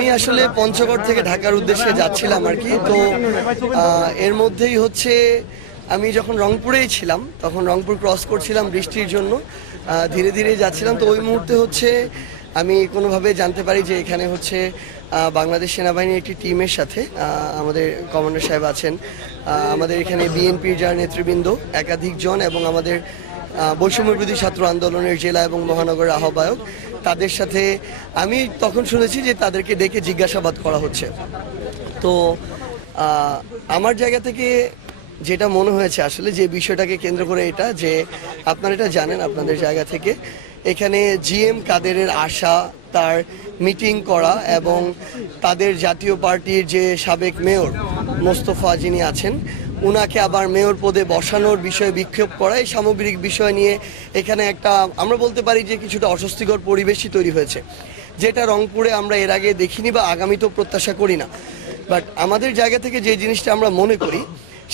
আমি আসলে পঞ্চগড় থেকে ঢাকার উদ্দেশ্যে যাচ্ছিলাম আর কি। তো এর মধ্যেই হচ্ছে আমি যখন রংপুরেই ছিলাম তখন রংপুর ক্রস করছিলাম বৃষ্টির জন্য, ধীরে ধীরে যাচ্ছিলাম। তো ওই মুহূর্তে হচ্ছে আমি কোনোভাবে জানতে পারি যে এখানে হচ্ছে বাংলাদেশ সেনাবাহিনীর একটি টিমের সাথে আমাদের কমান্ডার সাহেব আছেন, আমাদের এখানে বিএনপির যারা নেতৃবৃন্দ একাধিক জন এবং আমাদের বৈষম্য বিরোধী ছাত্র আন্দোলনের জেলা এবং মহানগরের আহ্বায়ক, তাদের সাথে আমি তখন শুনেছি যে তাদেরকে ডেকে জিজ্ঞাসাবাদ করা হচ্ছে। তো আমার জায়গা থেকে যেটা মনে হয়েছে আসলে যে বিষয়টাকে কেন্দ্র করে এটা যে আপনারা এটা জানেন আপনাদের জায়গা থেকে এখানে জিএম কাদেরের আশা, তার মিটিং করা এবং তাদের জাতীয় পার্টির যে সাবেক মেয়র মোস্তফা যিনি আছেন উনাকে আবার মেয়র পদে বসানোর বিষয়ে বিক্ষোভ করা, এই সামগ্রিক বিষয় নিয়ে এখানে একটা আমরা বলতে পারি যে কিছুটা অস্বস্তিকর পরিবেশই তৈরি হয়েছে, যেটা রংপুরে আমরা এর আগে দেখিনি বা আগামীতেও প্রত্যাশা করি না। বাট আমাদের জায়গা থেকে যে জিনিসটা আমরা মনে করি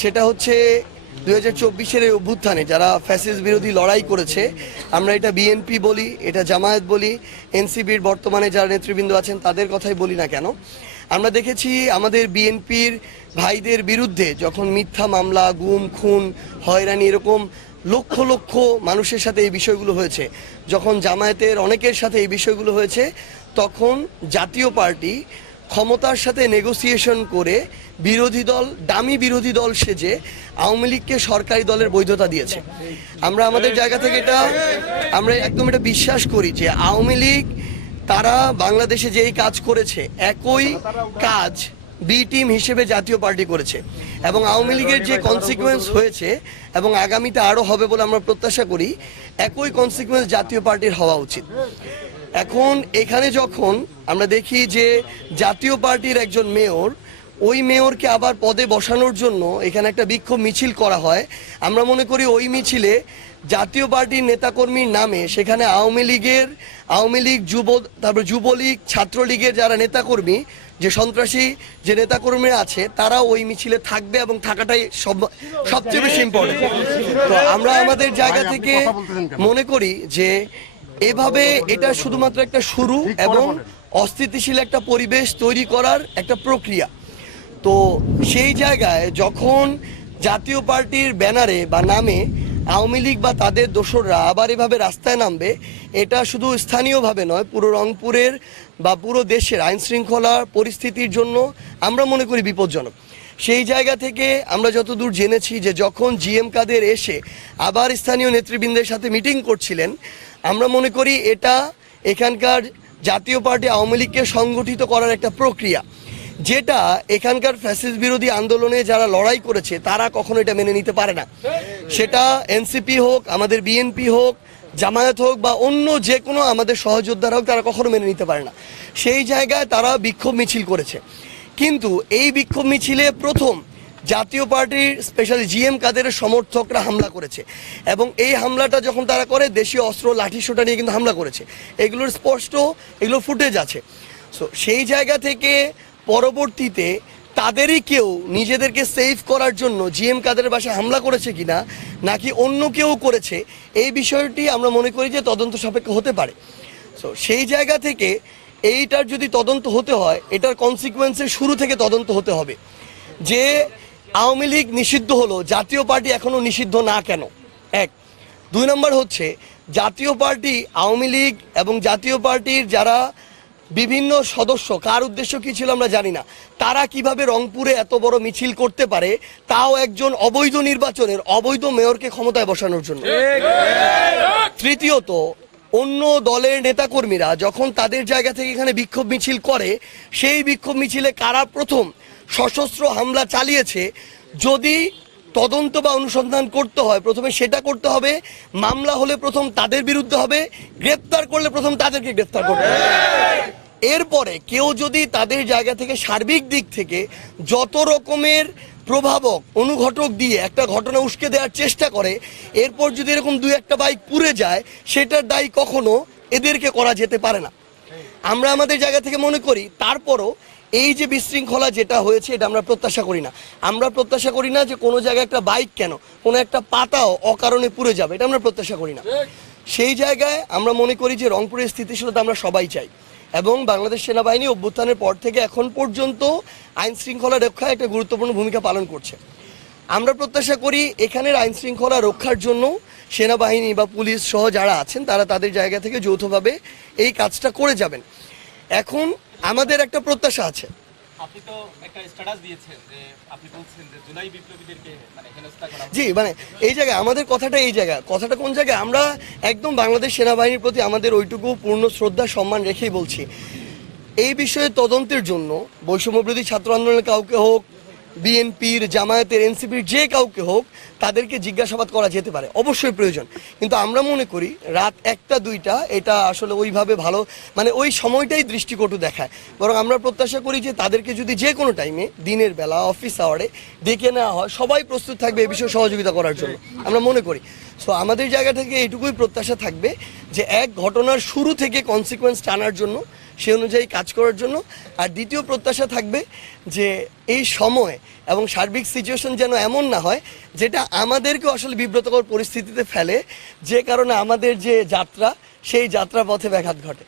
সেটা হচ্ছে 2024-এর এই অভ্যুত্থানে যারা ফ্যাসিস্ট বিরোধী লড়াই করেছে, আমরা এটা বিএনপি বলি, এটা জামায়াত বলি, এনসিপির বর্তমানে যারা নেতৃবৃন্দ আছেন তাদের কথাই বলি না কেন, আমরা দেখেছি আমাদের বিএনপির ভাইদের বিরুদ্ধে যখন মিথ্যা মামলা, গুম, খুন, হয়রানি এরকম লক্ষ লক্ষ মানুষের সাথে এই বিষয়গুলো হয়েছে, যখন জামায়াতের অনেকের সাথে এই বিষয়গুলো হয়েছে, তখন জাতীয় পার্টি ক্ষমতার সাথে নেগোসিয়েশন করে বিরোধী দল, দামি বিরোধী দল সেজে আওয়ামী লীগকে সরকারি দলের বৈধতা দিয়েছে। আমরা আমাদের জায়গা থেকে আমরা একদম এটা বিশ্বাস করি যে আওয়ামী লীগ তারা বাংলাদেশে যেই কাজ করেছে একই কাজ বি টিম হিসেবে জাতীয় পার্টি করেছে এবং আওয়ামী লীগের যে কনসিকুয়েন্স হয়েছে এবং আগামীতে আরও হবে বলে আমরা প্রত্যাশা করি, একই কনসিকুয়েন্স জাতীয় পার্টির হওয়া উচিত। এখন এখানে যখন আমরা দেখি যে জাতীয় পার্টির একজন মেয়র, ওই মেয়রকে আবার পদে বসানোর জন্য এখানে একটা বিক্ষোভ মিছিল করা হয়, আমরা মনে করি ওই মিছিলে জাতীয় পার্টির নেতাকর্মীর নামে সেখানে আওয়ামী লীগ তারপর যুবলীগ, ছাত্রলীগের যারা নেতাকর্মী, যে সন্ত্রাসী যে নেতাকর্মীরা আছে তারা ওই মিছিলে থাকবে এবং থাকাটাই সবচেয়ে বেশি ইম্পর্টেন্ট। তো আমরা আমাদের জায়গা থেকে মনে করি যে এভাবে এটা শুধুমাত্র একটা শুরু এবং অস্থিতিশীল একটা পরিবেশ তৈরি করার একটা প্রক্রিয়া। তো সেই জায়গায় যখন জাতীয় পার্টির ব্যানারে বা নামে আওয়ামী লীগ বা তাদের দোসররা আবার এভাবে রাস্তায় নামবে, এটা শুধু স্থানীয়ভাবে নয়, পুরো রংপুরের বা পুরো দেশের আইন শৃঙ্খলার পরিস্থিতির জন্য আমরা মনে করি বিপজ্জনক। সেই জায়গা থেকে আমরা যতদূর জেনেছি যে যখন জিএম কাদের এসে আবার স্থানীয় নেতৃবৃন্দের সাথে মিটিং করছিলেন, আমরা মনে করি এটা এখানকার জাতীয় পার্টি আওয়ামী লীগকে সংগঠিত করার একটা প্রক্রিয়া, যেটা এখানকার ফ্যাসিস্ট বিরোধী আন্দোলনে যারা লড়াই করেছে তারা কখনো এটা মেনে নিতে পারে না। সেটা এনসিপি হোক, আমাদের বিএনপি হোক, জামায়াত হোক বা অন্য যে কোনো আমাদের সহযোদ্ধারা হোক, তারা কখনো মেনে নিতে পারে না। সেই জায়গায় তারা বিক্ষোভ মিছিল করেছে, কিন্তু এই বিক্ষোভ মিছিলে প্রথম জাতীয় পার্টির স্পেশালি জিএম কাদেরের সমর্থকরা হামলা করেছে এবং এই হামলাটা যখন তারা করে দেশীয় অস্ত্র, লাঠিসোঁটা নিয়ে কিন্তু হামলা করেছে, এগুলোর স্পষ্ট এগুলো ফুটেজ আছে। সো সেই জায়গা থেকে পরবর্তীতে তাদেরই কেউ নিজেদেরকে সেভ করার জন্য জিএম কাদের বাসায় হামলা করেছে কিনা নাকি অন্য কেউ করেছে, এই বিষয়টি আমরা মনে করি যে তদন্ত সাপেক্ষ হতে পারে। সো সেই জায়গা থেকে এইটার যদি তদন্ত হতে হয়, এটার কনসিকুয়েন্সের শুরু থেকে তদন্ত হতে হবে যে আওয়ামী লীগ নিষিদ্ধ হলো, জাতীয় পার্টি এখনো নিষিদ্ধ না কেন, এক। দুই নম্বর হচ্ছে জাতীয় পার্টি, আওয়ামী লীগ এবং জাতীয় পার্টির যারা বিভিন্ন সদস্য, কার উদ্দেশ্য কি ছিল আমরা জানি না, তারা কিভাবে রংপুরে এত বড় মিছিল করতে পারে, তাও একজন অবৈধ নির্বাচনের অবৈধ মেয়রকে ক্ষমতায় বসানোর জন্য। তৃতীয়ত, অন্য দলের নেতাকর্মীরা যখন তাদের জায়গা থেকে এখানে বিক্ষোভ মিছিল করে, সেই বিক্ষোভ মিছিলে কারা প্রথম সশস্ত্র হামলা চালিয়েছে, যদি তদন্ত বা অনুসন্ধান করতে হয় প্রথমে সেটা করতে হবে, মামলা হলে প্রথম তাদের বিরুদ্ধে হবে, গ্রেপ্তার করলে প্রথম তাদেরকে গ্রেপ্তার করতে হবে। এরপরে কেউ যদি তাদের জায়গা থেকে সার্বিক দিক থেকে যত রকমের প্রভাবক অনুঘটক দিয়ে একটা ঘটনা উস্কে দেওয়ার চেষ্টা করে, এরপর যদি এরকম দুই একটা বাইক পুড়ে যায়, সেটার দায়ী কখনো এদেরকে করা যেতে পারে না। আমরা আমাদের জায়গা থেকে মনে করি তারপরও এই যে বিশৃঙ্খলা যেটা হয়েছে এটা আমরা প্রত্যাশা করি না। আমরা প্রত্যাশা করি না যে কোনো জায়গায় একটা বাইক কেন, কোনো একটা পাতাও অকারণে পুড়ে যাবে, এটা আমরা প্রত্যাশা করি না। সেই জায়গায় আমরা মনে করি যে রংপুরের স্থিতিশীলতা আমরা সবাই চাই, এবং বাংলাদেশ সেনাবাহিনী অভ্যুত্থানের পর থেকে এখন পর্যন্ত আইন শৃঙ্খলা রক্ষায় একটা গুরুত্বপূর্ণ ভূমিকা পালন করছে। আমরা প্রত্যাশা করি এখানের আইন শৃঙ্খলা রক্ষার জন্য সেনাবাহিনী বা পুলিশ সহ যারা আছেন তারা তাদের জায়গা থেকে যৌথভাবে এই কাজটা করে যাবেন। এখন আমাদের একটা প্রত্যাশা আছে। আপনি তো একটা স্ট্যাটাস দিয়েছেন যে আপনি বলছেন যে জুলাই বিপ্লবীদেরকে মানে হেনস্থা করা জি, মানে এই জায়গায় আমাদের কথাটা, এই জায়গা কথাটা কোন জায়গায়, আমরা একদম বাংলাদেশ সেনাবাহিনীর প্রতি আমাদের ওইটুকু পূর্ণ শ্রদ্ধা সম্মান রেখেই বলছি এই বিষয়ে তদন্তের জন্য বৈষম্যবিরোধী ছাত্র আন্দোলনের কাউকে হোক, বিএনপির, জামায়াতের, এনসিপির যে কাউকে হোক তাদেরকে জিজ্ঞাসাবাদ করা যেতে পারে, অবশ্যই প্রয়োজন। কিন্তু আমরা মনে করি রাত 1টা 2টা এটা আসলে ওইভাবে ভালো, মানে ওই সময়টাই দৃষ্টিকটু দেখায়। বরং আমরা প্রত্যাশা করি যে তাদেরকে যদি যে কোনো টাইমে, দিনের বেলা, অফিস আওয়ারে ডেকে নেওয়া হয়, সবাই প্রস্তুত থাকবে এ বিষয়ে সহযোগিতা করার জন্য আমরা মনে করি। সো আমাদের জায়গা থেকে এইটুকুই প্রত্যাশা থাকবে যে এক, ঘটনার শুরু থেকে কনসিকোয়েন্স টানার জন্য, সে অনুযায়ী কাজ করার জন্য। আর দ্বিতীয় প্রত্যাশা থাকবে যে এই সময় এবং সার্বিক সিচুয়েশন যেন এমন না হয় যেটা আমাদেরকে আসলে বিব্রতকর পরিস্থিতিতে ফেলে, যে কারণে আমাদের যে যাত্রা সেই যাত্রা পথে ব্যাঘাত ঘটে।